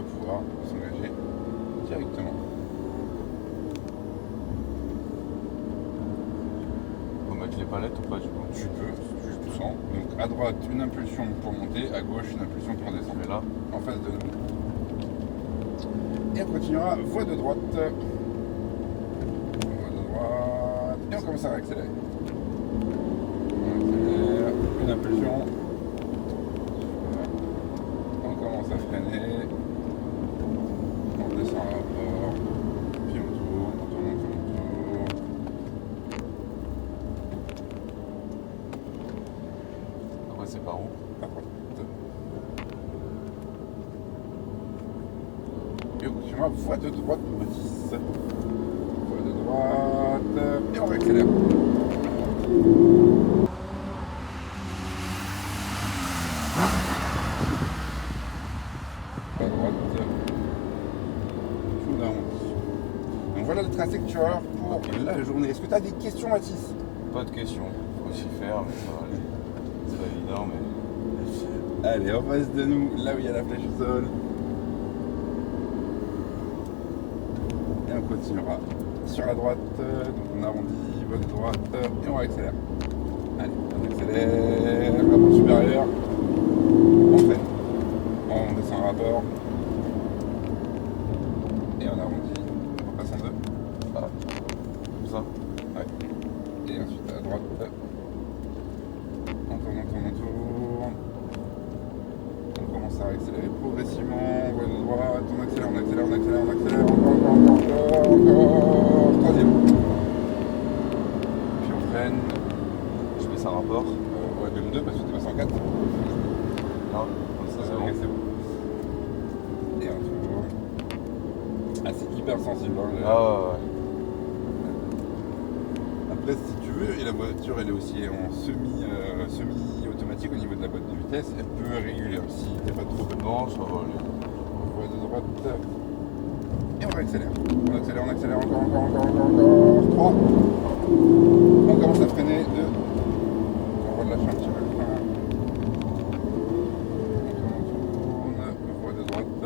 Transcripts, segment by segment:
va pouvoir s'engager directement. Faut mettre les palettes ou pas du coup? Tu peux, tu sens. Donc à droite, une impulsion pour monter, à gauche, une impulsion pour descendre. Mais là, En face de nous. Et on continuera voie de droite. Voie de droite. Et on commence à réaccélérer. On accélère. Une impulsion. On commence à freiner. On descend à rapport. Puis on tourne, on tourne, on tourne, on tourne. après c'est par où? À droite. Et on continuera voie de droite pour 10. Voie de droite. Et on réaccélère. À droite. Tout d'arrondi. Donc voilà le tracé que tu vas avoir pour la journée. Est-ce que tu as des questions, Mathis? Pas de question. Faut s'y faire, mais ça va aller. C'est pas évident, mais. Allez, en face de nous, là où il y a la flèche au sol. Et on continuera sur la droite. Donc on arrondit, voie de droite. Et on accélère. Allez, on accélère. Rapport supérieur. On freine. On descend le rapport. Et on arrondit. On passe en deux. Ah, comme ça. Ouais. Et ensuite à droite. On tourne, on tourne, on tourne. On commence à accélérer progressivement. Voie de droite. On accélère, on accélère, on accélère, on accélère. Encore. Troisième. Puis on freine. Je mets ça rapport. Ouais, 2 parce que t'es passé en 4. Non, comme ça c'est Ok, bon. c'est bon. Et on tourne. Ah, c'est hyper sensible. Hein, Ah ouais. Après, si tu veux, et la voiture elle est aussi en semi-automatique au niveau de la boîte de vitesse, elle peut réguler si t'es pas trop dedans. Non, ça va aller. Voie de droite. Et on accélère. On accélère, on accélère encore. 3. On commence à freiner. 2. On va lâcher un petit peu le frein. On tourne. Voie de droite.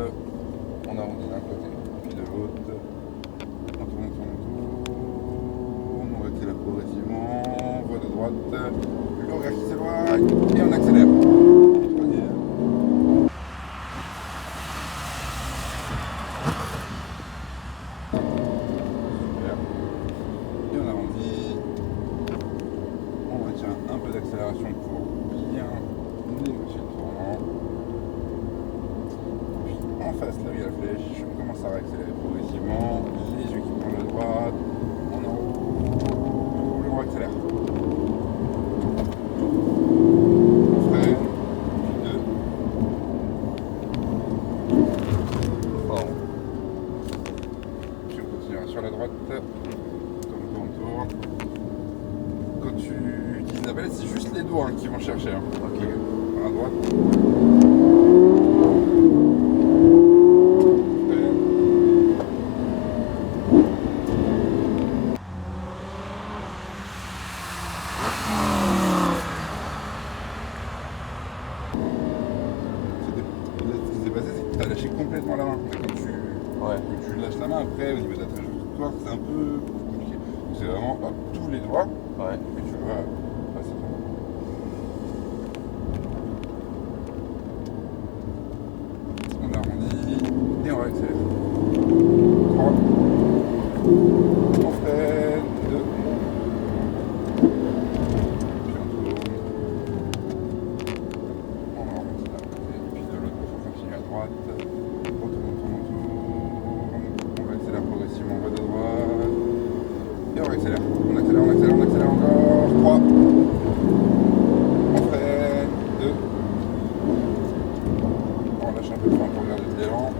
On arrondit d'un côté, puis de l'autre. On tourne. On accélère progressivement. Voie de droite. Le regard qui s'éloigne. Et on accélère. Troisième. Super. Et on arrondit. On retient un peu d'accélération pour bien négocier le tournant. Puis en face, là où il y a la flèche, on commence à réaccélérer progressivement. Les yeux qui prennent la droite. On enroule, on accélère. On freine. Puis 2. Bon. Puis on continuera sur la droite. Tourne. Quand tu utilises la palette, c'est juste les doigts qui vont chercher. Hein. Ok. À droite. Ce qui s'est passé, c'est que tu as lâché complètement la main. Et quand tu lâches la main, après, au niveau de la trajectoire, c'est un peu compliqué. Donc c'est vraiment hop, tous les doigts Ouais. et tu vas passer ton main. On arrondit et on accélère. 3. On freine. 2. Puis on tourne. On arrondit d'un côté, puis de l'autre pour continuer à droite. On tourne. On accélère progressivement, voie de droite. Et on accélère. On accélère encore. 3. On freine. 2. On lâche un peu de frein pour garder de l'élan.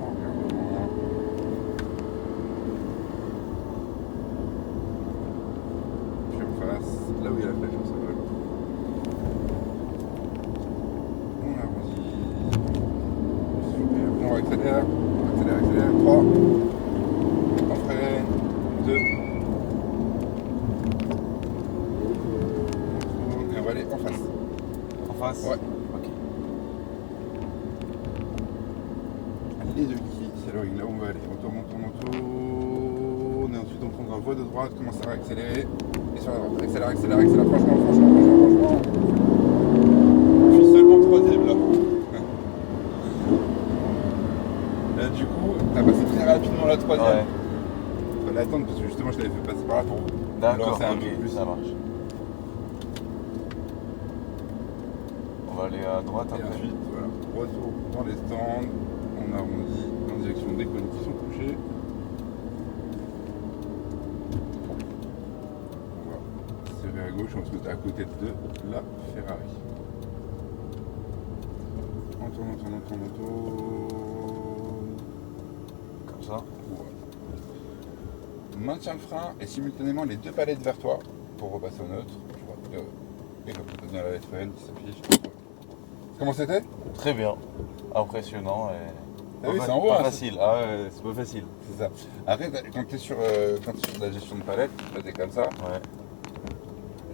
On regarde loin. Puis en face, là où il y a la flèche au sol. On arrondit. Super. On accélère. 3. On freine. 2. On tourne et on va aller en face. En face? Ouais. Ok. et de qui. C'est le ring, là où on va aller. On tourne. Et ensuite on prendra voie de droite, commencera à accélérer. Et sur la droite, accélère. Franchement. Je suis seulement troisième là. Là du coup, t'as passé très rapidement la troisième. Ouais. Faut l'attendre parce que justement je l'avais fait passer par là pour D'accord, lancer un ok, peu plus. ça marche. On va aller à droite Et après. ensuite, voilà, retour dans les stands, on arrondit en direction des cônes qui sont couchés. On va serrer à gauche, on va se mettre à côté de la Ferrari. On tourne. Comme ça. Voilà. Maintiens le frein et simultanément les deux palettes vers toi pour repasser au neutre. Et comme ça, bien la lettre N qui s'affiche. Comment c'était? Très bien. Impressionnant et. Ah oui, Pas c'est en haut, pas hein, facile. Ah ouais, c'est pas facile. C'est ça. Après, quand tu es sur la gestion de palette, là t'es comme ça, Ouais.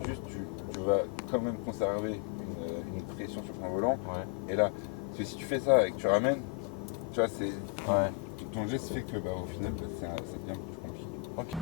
juste tu vas quand même conserver une pression sur ton volant. Ouais. Et là, parce que si tu fais ça et que tu ramènes, tu vois, Ouais. ton geste fait que au final, ça devient plus compliqué. Ok.